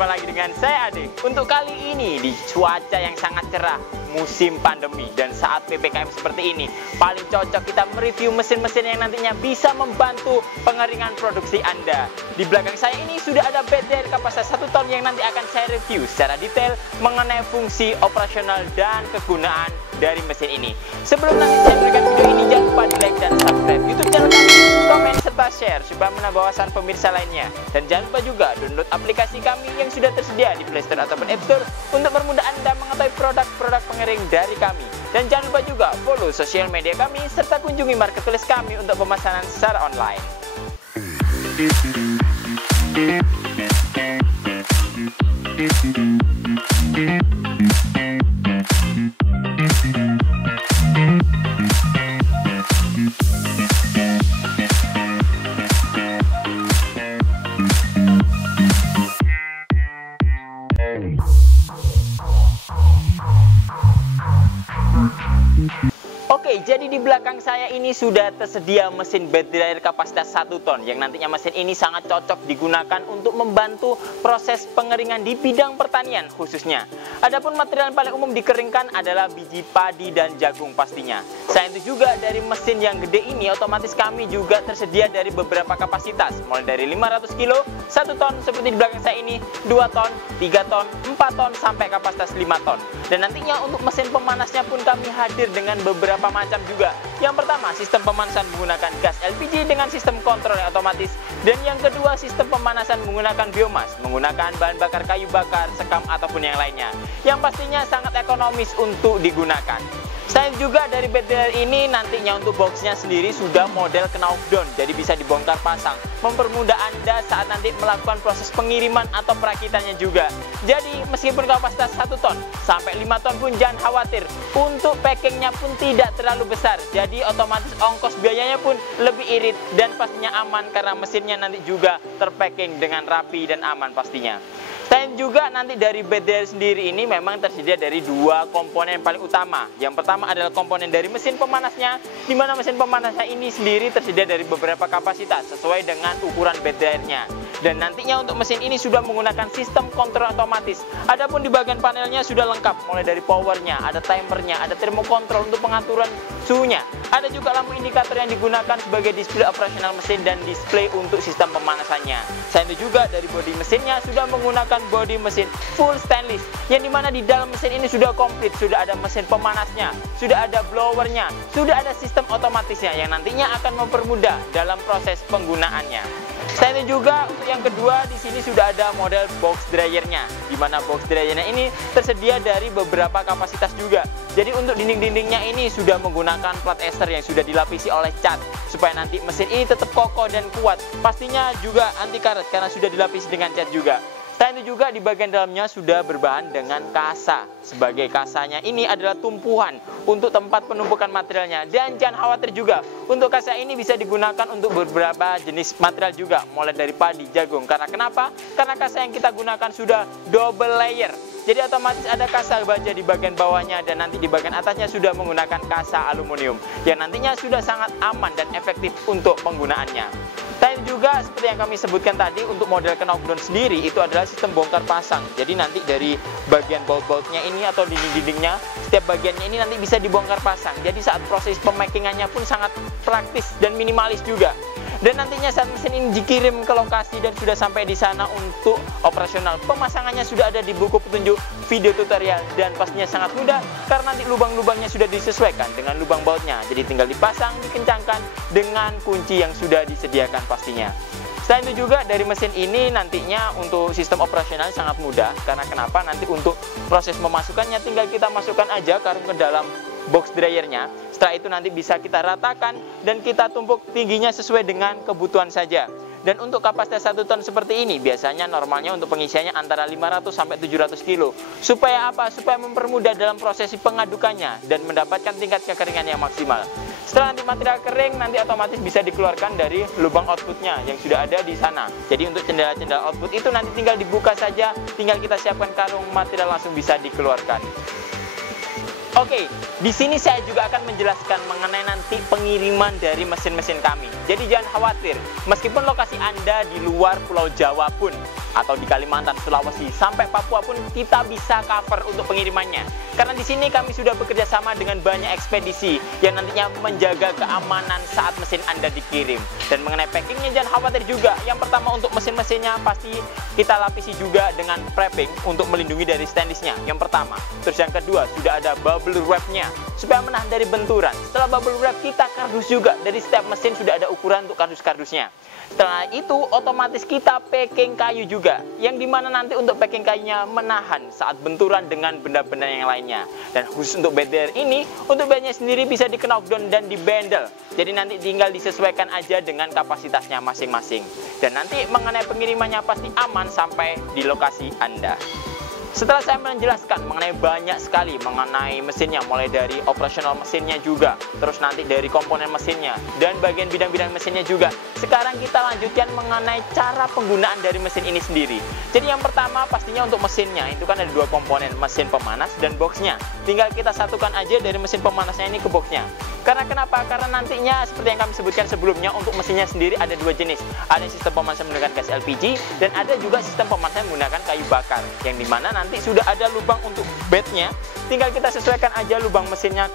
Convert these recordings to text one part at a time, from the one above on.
jumpa lagi dengan saya Ade. Untuk kali ini di cuaca yang sangat cerah, musim pandemi dan saat PPKM seperti ini, paling cocok kita mereview mesin-mesin yang nantinya bisa membantu pengeringan produksi Anda. Di belakang saya ini sudah ada bed dryer kapasitas 1 ton yang nanti akan saya review secara detail mengenai fungsi operasional dan kegunaan dari mesin ini. Sebelum nanti saya berikan video ini, jangan lupa di like dan subscribe YouTube channel kami, komen serta share supaya menambah wawasan pemirsa lainnya. Dan jangan lupa juga download aplikasi kami yang sudah tersedia di Play Store ataupun App Store untuk mempermudah Anda mengetahui produk-produk pengering dari kami. Dan jangan lupa juga follow sosial media kami serta kunjungi marketplace kami untuk pemesanan secara online. Oke, jadi di belakang saya ini sudah tersedia mesin bed dryer kapasitas 1 ton yang nantinya mesin ini sangat cocok digunakan untuk membantu proses pengeringan di bidang pertanian khususnya. Adapun material yang paling umum dikeringkan adalah biji padi dan jagung pastinya. Selain itu juga dari mesin yang gede ini otomatis kami juga tersedia dari beberapa kapasitas, mulai dari 500 kilo, 1 ton seperti di belakang saya ini, 2 ton, 3 ton, 4 ton sampai kapasitas 5 ton. Dan nantinya untuk mesin pemanasnya pun kami hadir dengan beberapa macam juga. Yang pertama, sistem pemanasan menggunakan gas LPG dengan sistem kontrol yang otomatis. Dan yang kedua, sistem pemanasan menggunakan biomas, menggunakan bahan bakar kayu bakar, sekam ataupun yang lainnya. Yang pastinya sangat ekonomis untuk digunakan. Selain juga dari bed dryer ini nantinya untuk boxnya sendiri sudah model knockdown, jadi bisa dibongkar pasang, mempermudah Anda saat nanti melakukan proses pengiriman atau perakitannya juga. Jadi meskipun kapasitas 1 ton sampai 5 ton pun jangan khawatir, untuk packingnya pun tidak terlalu besar, jadi otomatis ongkos biayanya pun lebih irit dan pastinya aman karena mesinnya nanti juga terpacking dengan rapi dan aman pastinya. Selain juga nanti dari bed dryer sendiri ini memang tersedia dari 2 komponen yang paling utama. Yang pertama adalah komponen dari mesin pemanasnya, di mana mesin pemanasnya ini sendiri tersedia dari beberapa kapasitas sesuai dengan ukuran bed dryernya. Dan nantinya untuk mesin ini sudah menggunakan sistem kontrol otomatis. Adapun di bagian panelnya sudah lengkap, mulai dari powernya, ada timernya, ada termokontrol untuk pengaturan suhunya. Ada juga lampu indikator yang digunakan sebagai display operasional mesin dan display untuk sistem pemanasannya. Selain itu juga dari bodi mesinnya sudah menggunakan bodi mesin full stainless, yang dimana di dalam mesin ini sudah komplit, sudah ada mesin pemanasnya, sudah ada blowernya, sudah ada sistem otomatisnya yang nantinya akan mempermudah dalam proses penggunaannya. Selain itu juga untuk yang kedua di sini sudah ada model box dryernya, di mana box dryernya ini tersedia dari beberapa kapasitas juga. Jadi untuk dinding-dindingnya ini sudah menggunakan plat ester yang sudah dilapisi oleh cat supaya nanti mesin ini tetap kokoh dan kuat. Pastinya juga anti karat karena sudah dilapisi dengan cat juga. Selain itu juga di bagian dalamnya sudah berbahan dengan kasa. Sebagai kasanya ini adalah tumpuan untuk tempat penumpukan materialnya. Dan jangan khawatir juga, untuk kasa ini bisa digunakan untuk beberapa jenis material juga, mulai dari padi, jagung. Karena kenapa? Karena kasa yang kita gunakan sudah double layer. Jadi otomatis ada kasa baja di bagian bawahnya dan nanti di bagian atasnya sudah menggunakan kasa aluminium yang nantinya sudah sangat aman dan efektif untuk penggunaannya. Selain juga seperti yang kami sebutkan tadi, untuk model knockdown sendiri itu adalah sistem bongkar pasang. Jadi nanti dari bagian baut-bautnya ini atau dinding-dindingnya, setiap bagiannya ini nanti bisa dibongkar pasang. Jadi saat proses pemakingannya pun sangat praktis dan minimalis juga. Dan nantinya saat mesin ini dikirim ke lokasi dan sudah sampai di sana untuk operasional, pemasangannya sudah ada di buku petunjuk video tutorial dan pastinya sangat mudah karena nanti lubang-lubangnya sudah disesuaikan dengan lubang bautnya. Jadi tinggal dipasang, dikencangkan dengan kunci yang sudah disediakan pastinya. Selain itu juga dari mesin ini nantinya untuk sistem operasional sangat mudah. Karena kenapa? Nanti untuk proses memasukkannya tinggal kita masukkan aja karung ke dalam box dryernya. Setelah itu nanti bisa kita ratakan dan kita tumpuk tingginya sesuai dengan kebutuhan saja. Dan untuk kapasitas 1 ton seperti ini biasanya normalnya untuk pengisiannya antara 500 sampai 700 kilo. Supaya apa? Supaya mempermudah dalam prosesi pengadukannya dan mendapatkan tingkat kekeringan yang maksimal. Setelah nanti material kering, nanti otomatis bisa dikeluarkan dari lubang outputnya yang sudah ada di sana. Jadi untuk jendela-jendela output itu nanti tinggal dibuka saja, tinggal kita siapkan karung, material langsung bisa dikeluarkan. Oke, di sini saya juga akan menjelaskan mengenai nanti pengiriman dari mesin-mesin kami. Jadi jangan khawatir, meskipun lokasi Anda di luar Pulau Jawa pun, atau di Kalimantan, Sulawesi, sampai Papua pun kita bisa cover untuk pengirimannya. Karena di sini kami sudah bekerja sama dengan banyak ekspedisi yang nantinya menjaga keamanan saat mesin Anda dikirim. Dan mengenai packingnya jangan khawatir juga. Yang pertama untuk mesin-mesinnya pasti kita lapisi juga dengan prepping untuk melindungi dari stainlessnya. Yang pertama. Terus yang kedua sudah ada bubble wrapnya supaya menahan dari benturan. Setelah bubble wrap kita kardus juga. Dari setiap mesin sudah ada ukuran untuk kardus-kardusnya. Setelah itu otomatis kita packing kayu juga, yang dimana nanti untuk packing kayunya menahan saat benturan dengan benda-benda yang lainnya. Dan khusus untuk bed dryer ini, untuk bednya sendiri bisa di knockdown dan di bendel. Jadi nanti tinggal disesuaikan aja dengan kapasitasnya masing-masing. Dan nanti mengenai pengirimannya pasti aman sampai di lokasi Anda. Setelah saya menjelaskan mengenai banyak sekali mengenai mesinnya, mulai dari operasional mesinnya juga, terus nanti dari komponen mesinnya, dan bagian bidang-bidang mesinnya juga. Sekarang kita lanjutkan mengenai cara penggunaan dari mesin ini sendiri. Jadi yang pertama pastinya untuk mesinnya, itu kan ada dua komponen, mesin pemanas dan boxnya. Tinggal kita satukan aja dari mesin pemanasnya ini ke boxnya. Karena kenapa? Karena nantinya seperti yang kami sebutkan sebelumnya, untuk mesinnya sendiri ada dua jenis. Ada sistem pemanasan menggunakan gas LPG, dan ada juga sistem pemanasan menggunakan kayu bakar, yang dimana nanti sudah ada lubang untuk bednya, tinggal kita sesuaikan aja lubang mesinnya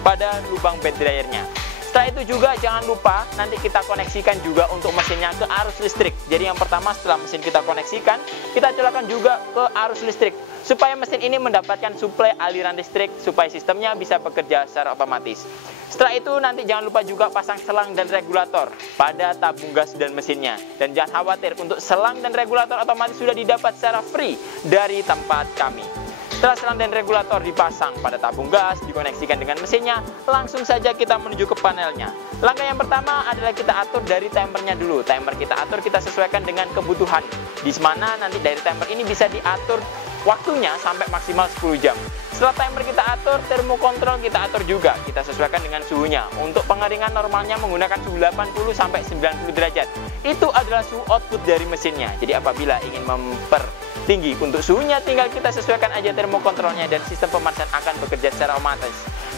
pada lubang bed dryernya. Setelah itu juga jangan lupa nanti kita koneksikan juga untuk mesinnya ke arus listrik. Jadi yang pertama setelah mesin kita koneksikan, kita colokkan juga ke arus listrik supaya mesin ini mendapatkan suplai aliran listrik supaya sistemnya bisa bekerja secara otomatis. Setelah itu nanti jangan lupa juga pasang selang dan regulator pada tabung gas dan mesinnya. Dan jangan khawatir, untuk selang dan regulator otomatis sudah didapat secara free dari tempat kami. Setelah selang dan regulator dipasang pada tabung gas, dikoneksikan dengan mesinnya, langsung saja kita menuju ke panelnya. Langkah yang pertama adalah kita atur dari timernya dulu. Timer kita atur, kita sesuaikan dengan kebutuhan. Di mana nanti dari timer ini bisa diatur waktunya sampai maksimal 10 jam. Setelah timer kita atur, termokontrol kita atur juga. Kita sesuaikan dengan suhunya. Untuk pengeringan normalnya menggunakan suhu 80 sampai 90 derajat. Itu adalah suhu output dari mesinnya. Jadi apabila ingin mempertinggi untuk suhunya, tinggal kita sesuaikan aja termokontrolnya dan sistem pemanasan akan bekerja secara otomatis.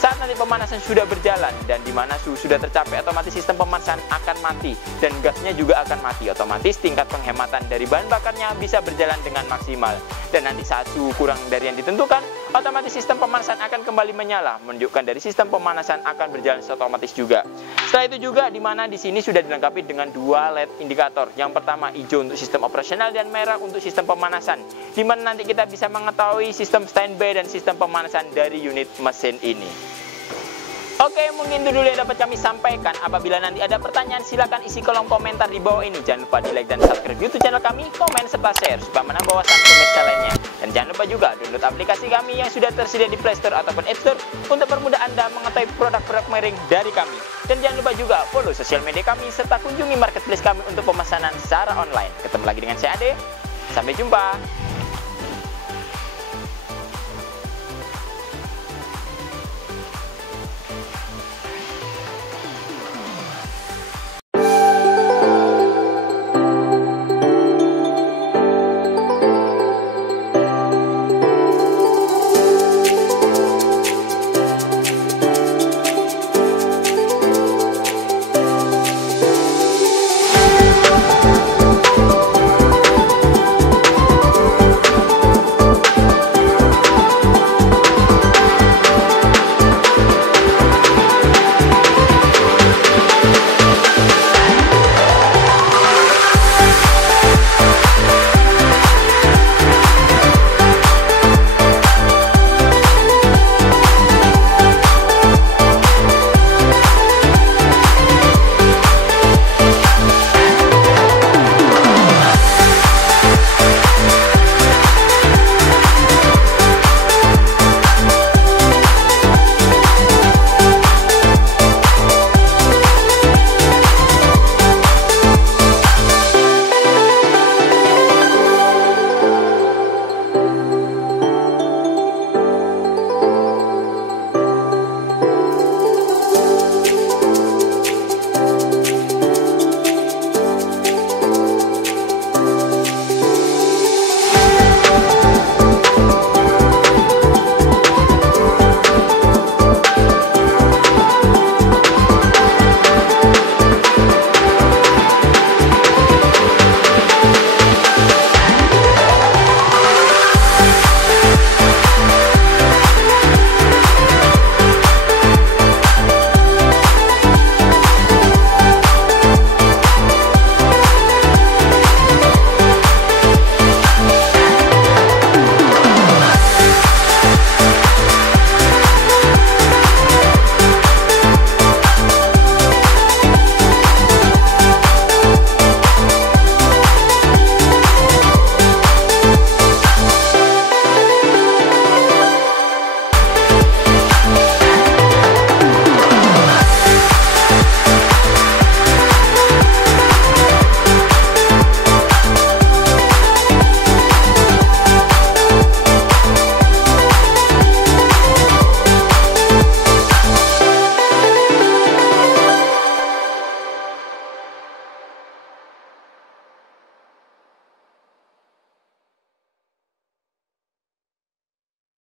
Saat nanti pemanasan sudah berjalan dan di mana suhu sudah tercapai, otomatis sistem pemanasan akan mati dan gasnya juga akan mati. Otomatis tingkat penghematan dari bahan bakarnya bisa berjalan dengan maksimal. Dan nanti saat suhu kurang dari yang ditentukan, otomatis sistem pemanasan akan kembali menyala, menunjukkan dari sistem pemanasan akan berjalan secara otomatis juga. Setelah itu juga di mana di sini sudah dilengkapi dengan dua LED indikator. Yang pertama hijau untuk sistem operasional dan merah untuk sistem pemanasan. Di mana nanti kita bisa mengetahui sistem standby dan sistem pemanasan dari unit mesin ini. Oke, mungkin itu dulu yang dapat kami sampaikan. Apabila nanti ada pertanyaan, silakan isi kolom komentar di bawah ini. Jangan lupa di like dan subscribe YouTube channel kami, komen serta share supaya menambah wawasan pemirsa lainnya. Dan jangan lupa juga download aplikasi kami yang sudah tersedia di Play Store ataupun App Store untuk mempermudah Anda mengetahui produk-produk miring dari kami. Dan jangan lupa juga follow sosial media kami serta kunjungi marketplace kami untuk pemesanan secara online. Ketemu lagi dengan saya Ade. Sampai jumpa.